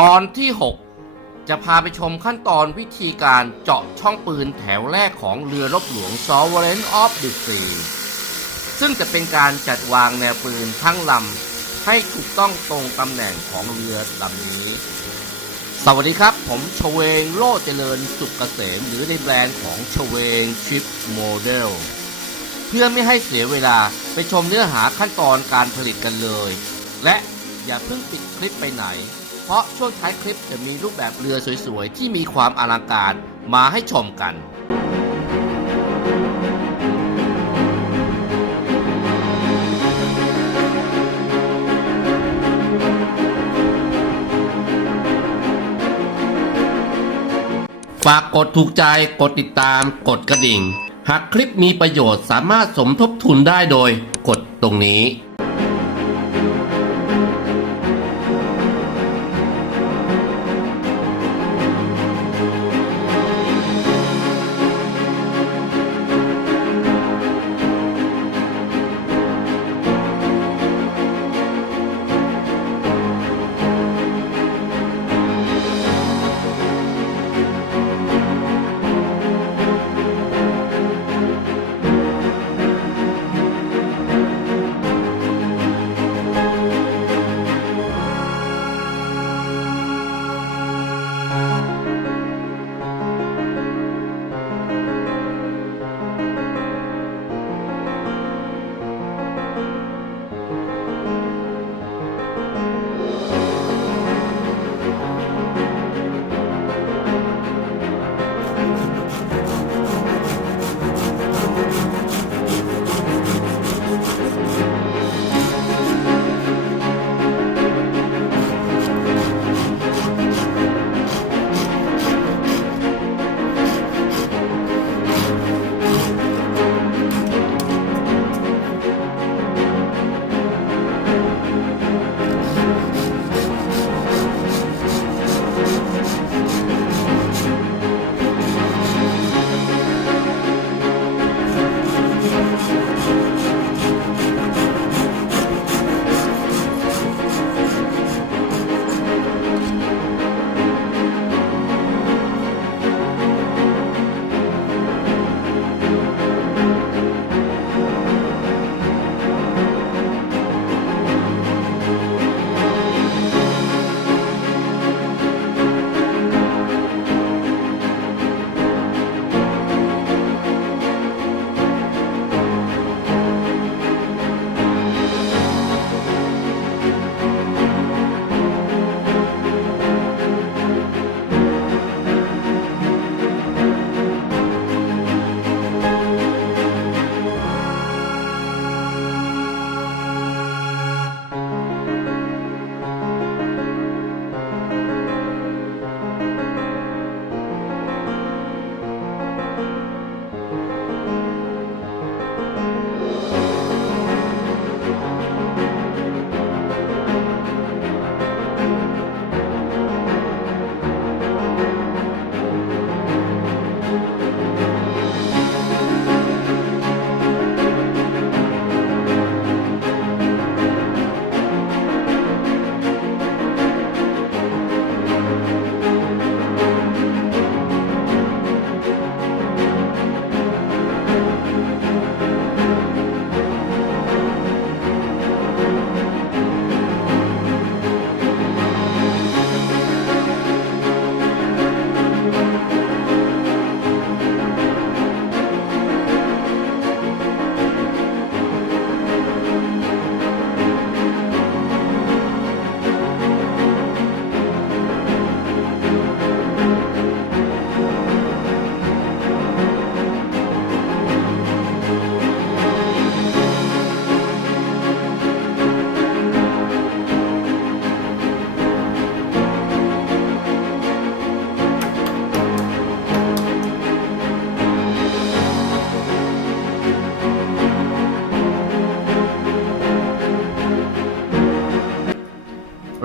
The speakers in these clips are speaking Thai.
ตอนที่ 6 จะพาไปชมขั้นตอนวิธีการเจาะช่องปืนแถวแรกของเรือรบหลวง Sovereign of the Sea ซึ่งจะเป็นการจัดวางแนวปืนทั้งลำให้ถูกต้องตรงตำแหน่งของเรือลำนี้สวัสดีครับผมชเวงโลดเจริญสุขเกษมหรือในแบรนด์ของชเวงชิปโมเดลเพื่อไม่ให้เสียเวลาไปชมเนื้อหาขั้นตอนการผลิตกันเลยและอย่าเพิ่งปิดคลิปไปไหนเพราะช่วงท้ายคลิปจะมีรูปแบบเรือสวยๆที่มีความอลังการมาให้ชมกันฝากกดถูกใจกดติดตามกดกระดิ่งหากคลิปมีประโยชน์สามารถสมทบทุนได้โดยกดตรงนี้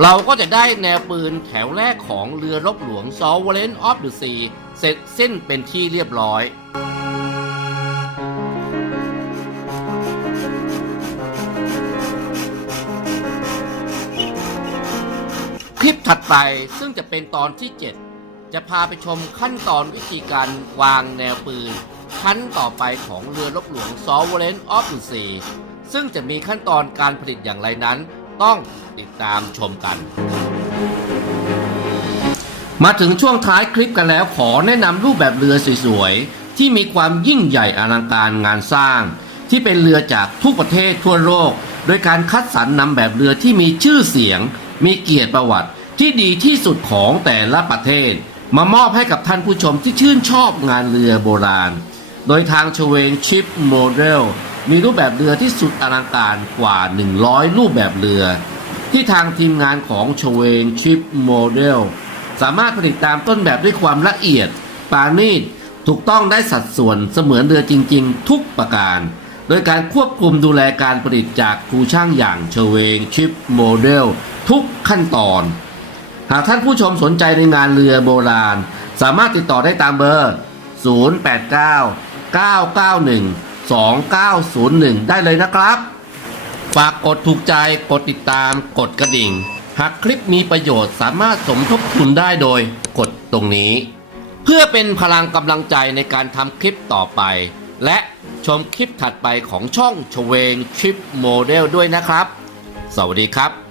เราก็จะได้แนวปืนแถวแรกของเรือรบหลวง Sovereign of the Sea เสร็จสิ้นเป็นที่เรียบร้อยคลิป ถัดไปซึ่งจะเป็นตอนที่ 7 จะพาไปชมขั้นตอนวิธีการวางแนวปืนชั้นต่อไปของเรือรบหลวง Sovereign of the Sea ซึ่งจะมีขั้นตอนการผลิตอย่างไรนั้นต้องติดตามชมกัน มาถึงช่วงท้ายคลิปกันแล้วขอแนะนำรูปแบบเรือสวยๆที่มีความยิ่งใหญ่อลังการงานสร้างที่เป็นเรือจากทุกประเทศทั่วโลกโดยการคัดสรรนำแบบเรือที่มีชื่อเสียงมีเกียรติประวัติที่ดีที่สุดของแต่ละประเทศมามอบให้กับท่านผู้ชมที่ชื่นชอบงานเรือโบราณโดยทางชเวงชิปโมเดลมีรูปแบบเรือที่สุดอลังการกว่า100รูปแบบเรือที่ทางทีมงานของชเวงชิปโมเดลสามารถผลิตตามต้นแบบด้วยความละเอียดปราณีตถูกต้องได้สัดส่วนเสมือนเรือจริงๆทุกประการโดยการควบคุมดูแลการผลิตจากครูช่างอย่างเชเวงชิปโมเดลทุกขั้นตอนหากท่านผู้ชมสนใจในงานเรือโบราณสามารถติดต่อได้ตามเบอร์ 089-991-2901 ได้เลยนะครับฝากกดถูกใจกดติดตามกดกระดิ่งหากคลิปมีประโยชน์สามารถสมทบทุนได้โดยกดตรงนี้เพื่อเป็นพลังกำลังใจในการทำคลิปต่อไปและชมคลิปถัดไปของช่องชเวงชิปโมเดลด้วยนะครับสวัสดีครับ